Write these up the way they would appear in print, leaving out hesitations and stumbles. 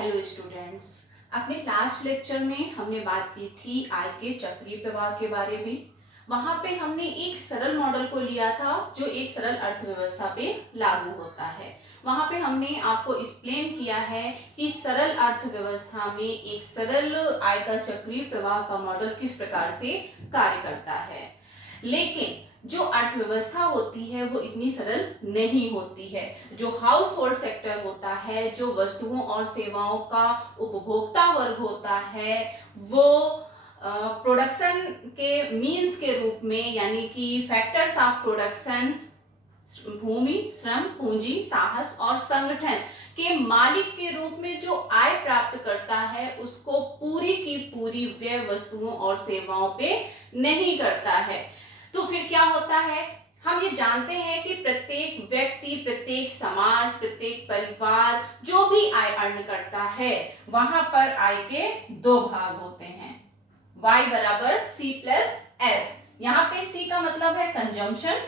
Hello students, अपने last lecture में हमने बात की थी आय के चक्रीय प्रवाह के बारे में। वहां पे हमने एक सरल मॉडल को लिया था जो एक सरल अर्थव्यवस्था पे लागू होता है। वहां पे हमने आपको एक्सप्लेन किया है कि सरल अर्थव्यवस्था में एक सरल आय का चक्रीय प्रवाह का मॉडल किस प्रकार से कार्य करता है। लेकिन जो अर्थव्यवस्था होती है वो इतनी सरल नहीं होती है। जो हाउस होल्ड सेक्टर होता है, जो वस्तुओं और सेवाओं का उपभोक्ता वर्ग होता है, वो प्रोडक्शन के मीन्स के रूप में यानी कि फैक्टर्स ऑफ प्रोडक्शन भूमि, श्रम, पूंजी, साहस और संगठन के मालिक के रूप में जो आय प्राप्त करता है उसको पूरी की पूरी व्यय वस्तुओं और सेवाओं पे नहीं करता है। तो फिर क्या होता है, हम ये जानते हैं कि प्रत्येक व्यक्ति, प्रत्येक समाज, प्रत्येक परिवार जो भी आय अर्न करता है वहां पर आय के दो भाग होते हैं, y बराबर c प्लस एस। यहाँ पे c का मतलब है कंजम्पशन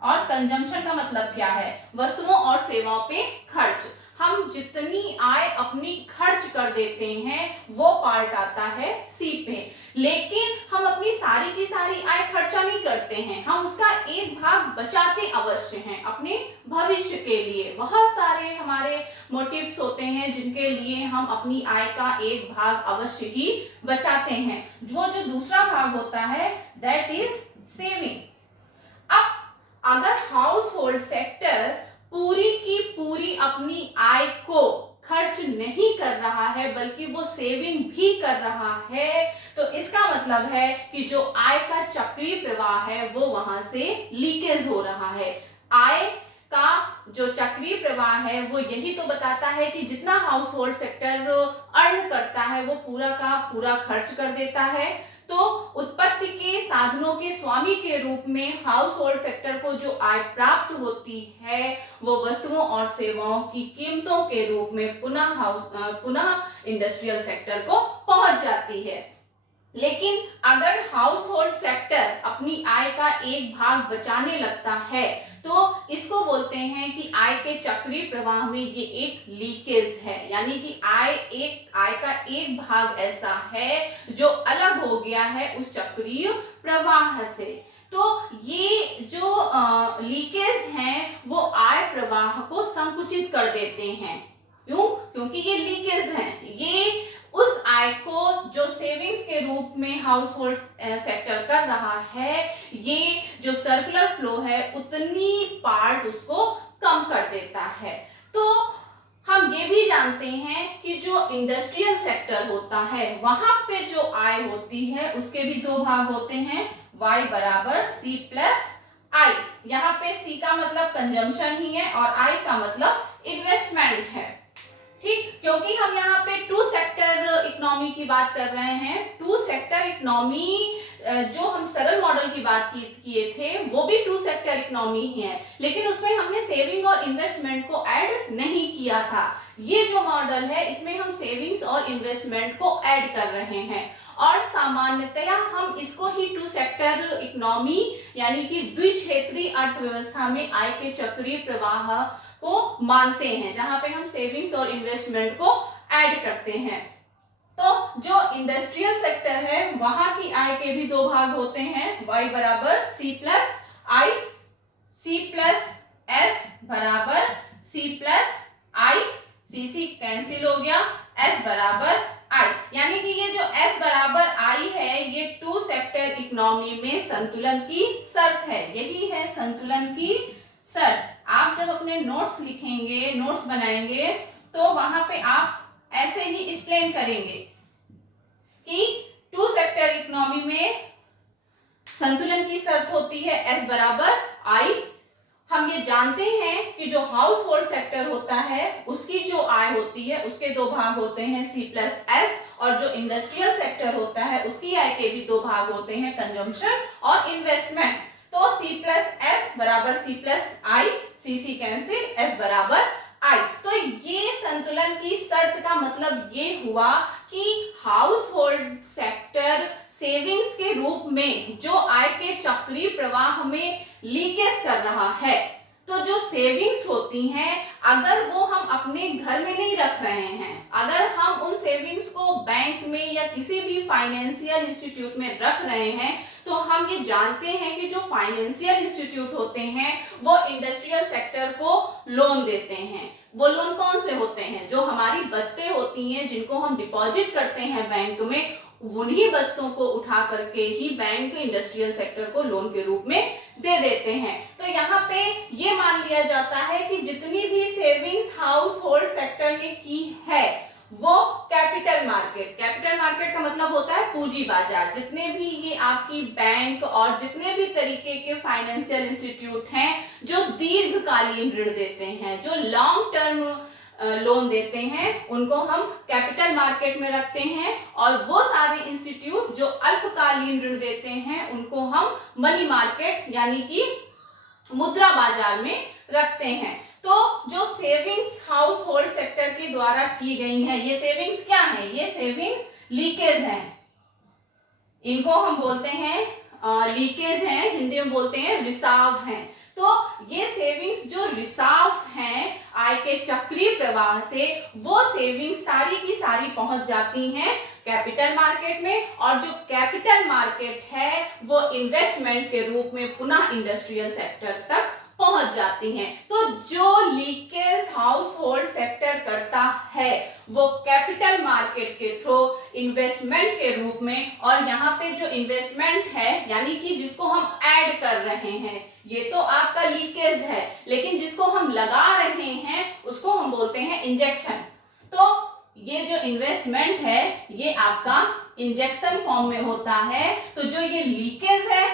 और कंजम्पशन का मतलब क्या है, वस्तुओं और सेवाओं पे खर्च। हम जितनी आय अपनी खर्च कर देते हैं वो पार्ट आता है सी पे। लेकिन हम अपनी सारी की सारी आय खर्चा नहीं करते हैं, हम उसका एक भाग बचाते अवश्य हैं अपने भविष्य के लिए। बहुत सारे हमारे मोटिव्स होते हैं जिनके लिए हम अपनी आय का एक भाग अवश्य ही बचाते हैं। वो जो दूसरा भाग होता है दैट इज सेविंग। अब अगर हाउस होल्ड सेक्टर पूरी की पूरी अपनी आय को खर्च नहीं कर रहा है बल्कि वो सेविंग भी कर रहा है, तो इसका मतलब है कि जो आय का चक्रीय प्रवाह है वो वहां से लीकेज हो रहा है। आय का जो चक्रीय प्रवाह है वो यही तो बताता है कि जितना हाउस होल्ड सेक्टर अर्न करता है वो पूरा का पूरा खर्च कर देता है। तो उत्पत्ति के साधनों के स्वामी के रूप में हाउस होल्ड सेक्टर को जो आय प्राप्त होती है वो वस्तुओं और सेवाओं की कीमतों के रूप में पुनः इंडस्ट्रियल सेक्टर को पहुंच जाती है। लेकिन अगर हाउस होल्ड सेक्टर अपनी आय का एक भाग बचाने लगता है तो इसको बोलते हैं कि आय के चक्रीय प्रवाह में ये एक लीकेज है, यानी कि आय का एक भाग ऐसा है जो अलग हो गया है उस चक्रीय प्रवाह से। तो ये जो लीकेज हैं वो आय प्रवाह को संकुचित कर देते हैं। क्यों? क्योंकि ये लीकेज हैं, ये उस आय को जो सेविंग्स के रूप में हाउस होल्ड सेक्टर कर रहा है, ये जो सर्कुलर फ्लो है उतनी पार्ट उसको कम कर देता है। तो हम ये भी जानते हैं कि जो इंडस्ट्रियल सेक्टर होता है वहां पे जो आय होती है उसके भी दो भाग होते हैं, y बराबर c प्लस आई। यहाँ पे c का मतलब कंजम्पशन ही है और i का मतलब इन्वेस्टमेंट है। ठीक, क्योंकि हम यहाँ पे टू सेक्टर इकोनॉमी की बात कर रहे हैं। टू सेक्टर इकोनॉमी जो हम सरल मॉडल की बात किए थे वो भी टू सेक्टर इकोनॉमी ही है, लेकिन उसमें हमने सेविंग और इन्वेस्टमेंट को ऐड नहीं किया था। ये जो मॉडल है इसमें हम सेविंग्स और इन्वेस्टमेंट को ऐड कर रहे हैं और सामान्यतया हम इसको ही टू सेक्टर इकोनॉमी यानी कि द्विक्षेत्रीय अर्थव्यवस्था में आय के चक्रीय प्रवाह को मानते हैं, जहां पे हम सेविंग्स और इन्वेस्टमेंट को ऐड करते हैं। तो जो इंडस्ट्रियल सेक्टर है वहां की आय के भी दो भाग होते हैं, y बराबर c प्लस आई, c प्लस एस बराबर c प्लस आई, c कैंसिल हो गया, s बराबर आई। यानी कि ये जो s बराबर आई है ये टू सेक्टर इकोनॉमी में संतुलन की शर्त है, यही है संतुलन की शर्त। आप जब अपने नोट्स लिखेंगे, नोट्स बनाएंगे तो वहां पे आप ऐसे ही एक्सप्लेन करेंगे कि टू सेक्टर इकोनॉमी में संतुलन की शर्त होती है S बराबर I। हम ये जानते हैं कि जो हाउस होल्ड सेक्टर होता है उसकी जो आय होती है उसके दो भाग होते हैं C प्लस एस, और जो इंडस्ट्रियल सेक्टर होता है उसकी आय के भी दो भाग होते हैं, कंजम्पशन और इन्वेस्टमेंट। तो C प्लस एस बराबर C प्लस आई, C कैंसिल, S बराबर आई। तो ये संतुलन की शर्त का मतलब ये हुआ कि हाउस होल्ड सेक्टर सेविंग्स के रूप में जो आय के चक्रीय प्रवाह में लीकेज कर रहा है, तो जो सेविंग्स होती हैं, अगर वो हम अपने घर में नहीं रख रहे हैं, अगर हम उन सेविंग्स को बैंक में या किसी भी फाइनेंशियल इंस्टीट्यूट में रख रहे हैं, तो हम ये जानते हैं कि जो फाइनेंशियल इंस्टीट्यूट होते हैं वो इंडस्ट्रियल सेक्टर को लोन देते हैं। वो लोन कौन से होते हैं? जो हमारी बचतें होती हैं, जिनको हम डिपॉजिट करते हैं बैंक में, उन्हीं बचतों को उठा करके ही बैंक इंडस्ट्रियल सेक्टर को लोन के रूप में दे देते हैं। तो यहाँ पे ये मान लिया जाता है कि जितनी भी सेविंग्स हाउस होल्ड सेक्टर ने की है वो कैपिटल मार्केट का मतलब होता है पूंजी बाजार। जितने भी ये आपकी बैंक और जितने भी तरीके के फाइनेंशियल इंस्टीट्यूट हैं जो दीर्घकालीन ऋण देते हैं, जो लॉन्ग टर्म लोन देते हैं, उनको हम कैपिटल मार्केट में रखते हैं। और वो सारे इंस्टीट्यूट जो अल्पकालीन ऋण देते हैं उनको हम मनी मार्केट यानी कि मुद्रा बाजार में रखते हैं। तो जो सेविंग्स हाउस होल्ड सेक्टर के द्वारा की गई है, ये सेविंग्स क्या है? ये सेविंग्स लीकेज हैं। इनको हम बोलते हैं लीकेज हैं, हिंदी में बोलते हैं रिसाव हैं। तो ये सेविंग्स जो रिसाव हैं आय के चक्रीय प्रवाह से, वो सेविंग्स सारी की सारी पहुंच जाती हैं कैपिटल मार्केट में। और जो कैपिटल मार्केट है वो इन्वेस्टमेंट के रूप में पुनः इंडस्ट्रियल सेक्टर तक पहुंच जाती हैं। तो जो लीकेज हाउस होल्ड सेक्टर करता है वो कैपिटल मार्केट के थ्रू इन्वेस्टमेंट के रूप में, और यहाँ पे जो इन्वेस्टमेंट है यानी कि जिसको हम ऐड कर रहे हैं, ये तो आपका लीकेज है, लेकिन जिसको हम लगा रहे हैं उसको हम बोलते हैं इंजेक्शन। तो ये जो इन्वेस्टमेंट है ये आपका इंजेक्शन फॉर्म में होता है। तो जो ये लीकेज है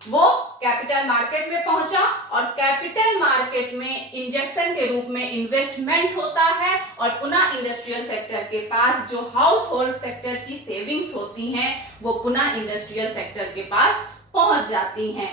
वो कैपिटल मार्केट में पहुंचा, और कैपिटल मार्केट में इंजेक्शन के रूप में इन्वेस्टमेंट होता है, और पुनः इंडस्ट्रियल सेक्टर के पास जो हाउस होल्ड सेक्टर की सेविंग्स होती हैं वो पुनः इंडस्ट्रियल सेक्टर के पास पहुंच जाती हैं।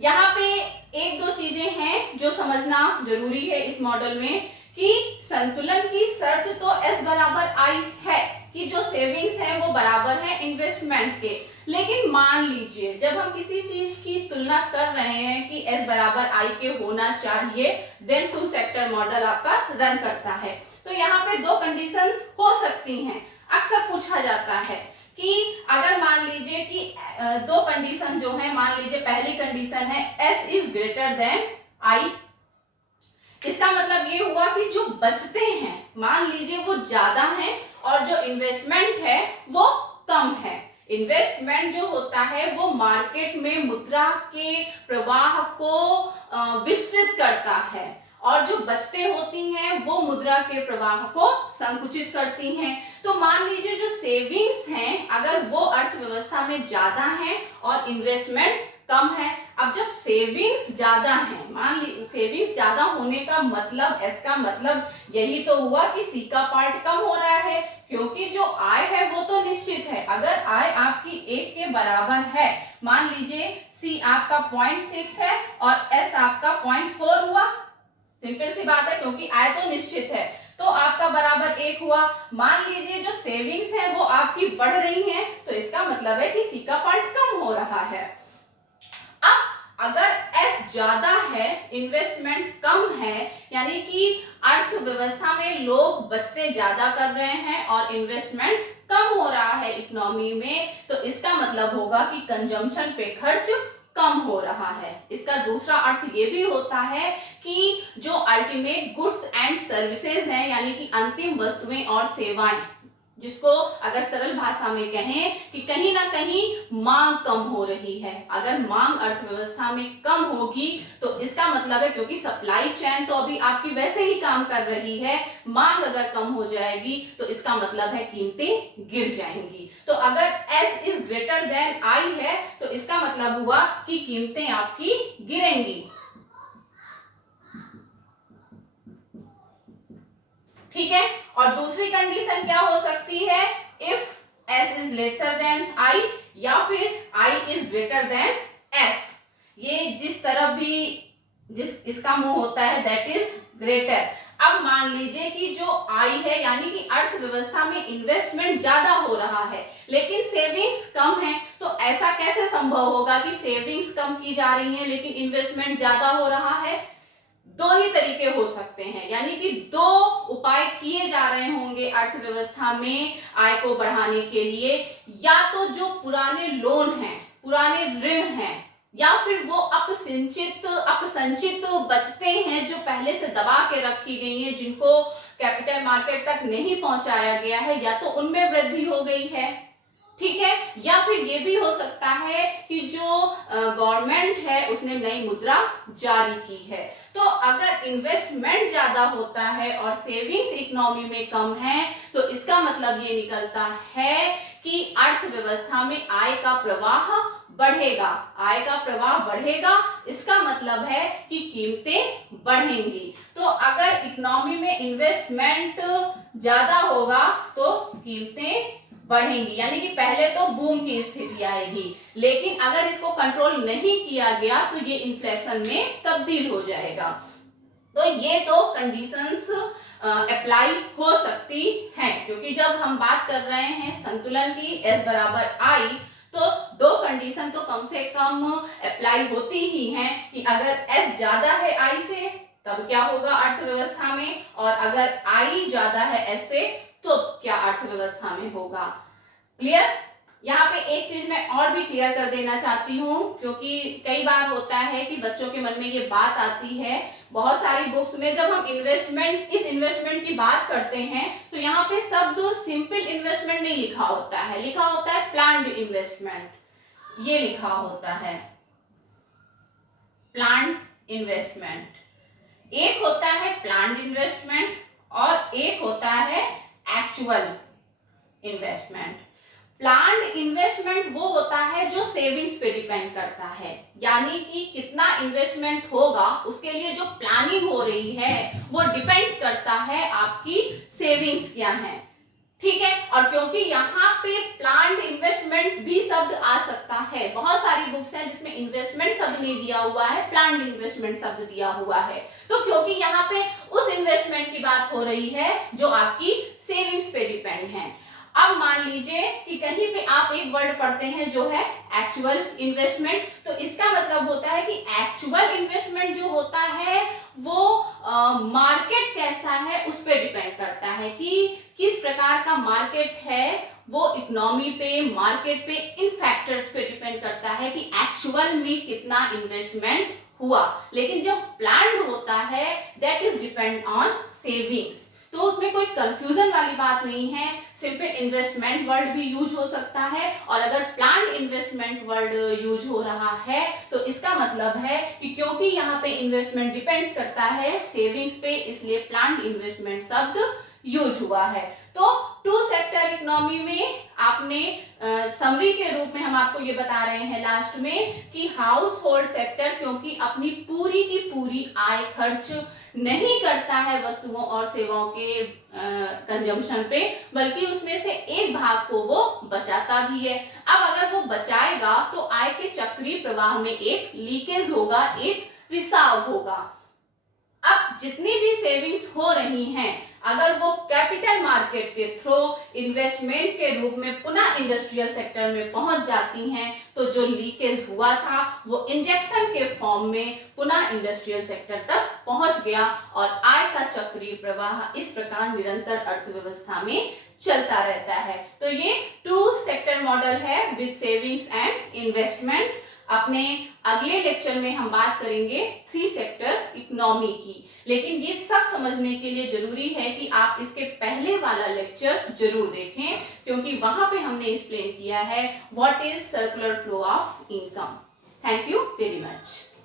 यहाँ पे एक दो चीजें हैं जो समझना जरूरी है इस मॉडल में, कि संतुलन की शर्त तो S बराबर I है कि जो सेविंग्स हैं वो बराबर है इन्वेस्टमेंट के। लेकिन मान लीजिए जब हम किसी चीज की तुलना कर रहे हैं कि S बराबर I के होना चाहिए, देन टू सेक्टर मॉडल आपका रन करता है। तो यहाँ पे दो कंडीशंस हो सकती हैं। अक्सर पूछा जाता है कि अगर मान लीजिए कि दो कंडीशन जो है, मान लीजिए पहली कंडीशन है S is greater than I, इसका मतलब ये हुआ कि जो बचते हैं मान लीजिए वो ज्यादा हैं और जो इन्वेस्टमेंट है वो कम है। इन्वेस्टमेंट जो होता है वो मार्केट में मुद्रा के प्रवाह को विस्तृत करता है, और जो बचतें होती हैं वो मुद्रा के प्रवाह को संकुचित करती हैं। तो मान लीजिए जो सेविंग्स हैं अगर वो अर्थव्यवस्था में ज्यादा हैं और इन्वेस्टमेंट कम है। अब जब सेविंग्स ज्यादा है, मान ली सेविंग्स ज्यादा होने का मतलब, एस का मतलब यही तो हुआ कि सी का पार्ट कम हो रहा है, क्योंकि जो आय है वो तो निश्चित है। अगर आय आपकी 1 के बराबर है, मान लीजिए सी आपका 0.6 है और एस आपका 0.4 हुआ, सिंपल सी बात है क्योंकि आय तो निश्चित है, तो आपका बराबर 1 हुआ। मान लीजिए जो सेविंग्स है वो आपकी बढ़ रही है, तो इसका मतलब है कि सी का पार्ट कम हो रहा है। अगर S ज्यादा है, इन्वेस्टमेंट कम है, यानी कि अर्थव्यवस्था में लोग बचते ज्यादा कर रहे हैं और इन्वेस्टमेंट कम हो रहा है इकोनॉमी में, तो इसका मतलब होगा कि कंजम्पशन पे खर्च कम हो रहा है। इसका दूसरा अर्थ ये भी होता है कि जो अल्टीमेट गुड्स एंड सर्विसेज हैं, यानी कि अंतिम वस्तुएं और सेवाएं, जिसको अगर सरल भाषा में कहें कि कहीं ना कहीं मांग कम हो रही है। अगर मांग अर्थव्यवस्था में कम होगी तो इसका मतलब है, क्योंकि सप्लाई चेन तो अभी आपकी वैसे ही काम कर रही है, मांग अगर कम हो जाएगी तो इसका मतलब है कीमतें गिर जाएंगी। तो अगर S is greater than I है तो इसका मतलब हुआ कि कीमतें आपकी गिरेंगी। ठीक है, और दूसरी कंडीशन क्या हो सकती है, if S is lesser than I या फिर I is greater than S। ये जिस तरफ भी इसका मुंह होता है दैट इज ग्रेटर। अब मान लीजिए कि जो I है यानी कि अर्थव्यवस्था में इन्वेस्टमेंट ज्यादा हो रहा है लेकिन सेविंग्स कम है, तो ऐसा कैसे संभव होगा कि सेविंग्स कम की जा रही है लेकिन इन्वेस्टमेंट ज्यादा हो रहा है? तरीके हो सकते हैं, यानी कि दो उपाय किए जा रहे होंगे अर्थव्यवस्था में आय को बढ़ाने के लिए। या तो जो पुराने लोन हैं, पुराने ऋण हैं, या फिर वो अपसंचित बचते हैं जो पहले से दबा के रखी गई हैं, जिनको कैपिटल मार्केट तक नहीं पहुंचाया गया है, या तो उनमें वृद्धि हो गई है, ठीक है। या फिर ये भी हो सकता है कि जो गवर्नमेंट है उसने नई मुद्रा जारी की है। तो अगर इन्वेस्टमेंट ज्यादा होता है और सेविंग्स इकोनॉमी में कम है, तो इसका मतलब ये निकलता है कि अर्थव्यवस्था में आय का प्रवाह बढ़ेगा। आय का प्रवाह बढ़ेगा, इसका मतलब है कि कीमतें बढ़ेंगी। तो अगर इकोनॉमी में इन्वेस्टमेंट ज्यादा होगा तो कीमतें बढ़ेंगी, यानी कि पहले तो बूम की स्थिति आएगी, लेकिन अगर इसको कंट्रोल नहीं किया गया तो ये इन्फ्लेशन में तब्दील हो जाएगा। तो ये दो कंडीशंस अप्लाई हो सकती हैं, क्योंकि जब हम बात कर रहे हैं संतुलन की S बराबर I, तो दो कंडीशन तो कम से कम अप्लाई होती ही हैं कि अगर S ज्यादा है I से तब क्या होगा अर्थव्यवस्था में, और अगर I ज्यादा है S से तो क्या अर्थव्यवस्था में होगा। क्लियर? यहाँ पे एक चीज मैं और भी क्लियर कर देना चाहती हूँ, क्योंकि कई बार होता है कि बच्चों के मन में ये बात आती है, बहुत सारी बुक्स में जब हम इस इन्वेस्टमेंट की बात करते हैं तो यहाँ पे शब्द सिंपल इन्वेस्टमेंट नहीं लिखा होता है, लिखा होता है प्लान्ड इन्वेस्टमेंट, ये लिखा होता है प्लान्ड इन्वेस्टमेंट। एक होता है प्लान्ड इन्वेस्टमेंट और एक होता है एक्चुअल इन्वेस्टमेंट। प्लान्ड इन्वेस्टमेंट वो होता है जो सेविंग्स पे डिपेंड करता है, यानी कि कितना इन्वेस्टमेंट होगा उसके लिए जो प्लानिंग हो रही है वो डिपेंड्स करता है आपकी सेविंग्स क्या है, ठीक है। और क्योंकि यहाँ पे प्लान्ड इन्वेस्टमेंट भी शब्द आ सकता है, बहुत सारी बुक्स हैं जिसमें इन्वेस्टमेंट शब्द नहीं दिया हुआ है, प्लान्ड इन्वेस्टमेंट शब्द दिया हुआ है। तो क्योंकि यहाँ पे उस इन्वेस्टमेंट की बात हो रही है जो आपकी सेविंग्स पे डिपेंड है। अब मान लीजिए कि कहीं पे आप एक वर्ड पढ़ते हैं जो है एक्चुअल इन्वेस्टमेंट, तो इसका मतलब होता है कि एक्चुअल इन्वेस्टमेंट जो होता है वो मार्केट कैसा है उस पर डिपेंड करता है कि किस प्रकार का मार्केट है, वो इकोनॉमी पे, मार्केट पे, इन फैक्टर्स पे डिपेंड करता है कि एक्चुअल में कितना इन्वेस्टमेंट हुआ। लेकिन जब प्लान्ड होता है that is depend on savings, तो उसमें कोई कंफ्यूजन वाली बात नहीं है, सिंपल इन्वेस्टमेंट वर्ड भी यूज हो सकता है, और अगर प्लान्ड इन्वेस्टमेंट वर्ड यूज हो रहा है तो इसका मतलब है कि क्योंकि यहाँ पे इन्वेस्टमेंट डिपेंड्स करता है सेविंग्स पे, इसलिए प्लान्ड इन्वेस्टमेंट शब्द यूज हुआ है। तो टू सेक्टर इकोनॉमी में आपने समरी के रूप में हम आपको ये बता रहे हैं लास्ट में कि हाउस होल्ड सेक्टर क्योंकि अपनी पूरी की पूरी आय खर्च नहीं करता है वस्तुओं और सेवाओं के कंजम्पशन पे, बल्कि उसमें से एक भाग को वो बचाता भी है। अब अगर वो बचाएगा तो आय के चक्रीय प्रवाह में एक लीकेज होगा, एक रिसाव होगा। अब जितनी भी सेविंग्स हो रही हैं अगर वो कैपिटल मार्केट के थ्रू इन्वेस्टमेंट के रूप में पुनः इंडस्ट्रियल सेक्टर में पहुंच जाती हैं, तो जो लीकेज हुआ था वो इंजेक्शन के फॉर्म में पुनः इंडस्ट्रियल सेक्टर तक पहुंच गया और आय का चक्रीय प्रवाह इस प्रकार निरंतर अर्थव्यवस्था में चलता रहता है। तो ये टू सेक्टर मॉडल है विद सेविंग्स एंड इन्वेस्टमेंट। अपने अगले लेक्चर में हम बात करेंगे थ्री सेक्टर इकोनॉमी की, लेकिन ये सब समझने के लिए जरूरी है कि आप इसके पहले वाला लेक्चर जरूर देखें, क्योंकि वहां पे हमने एक्सप्लेन किया है what is circular flow of income. Thank you very much.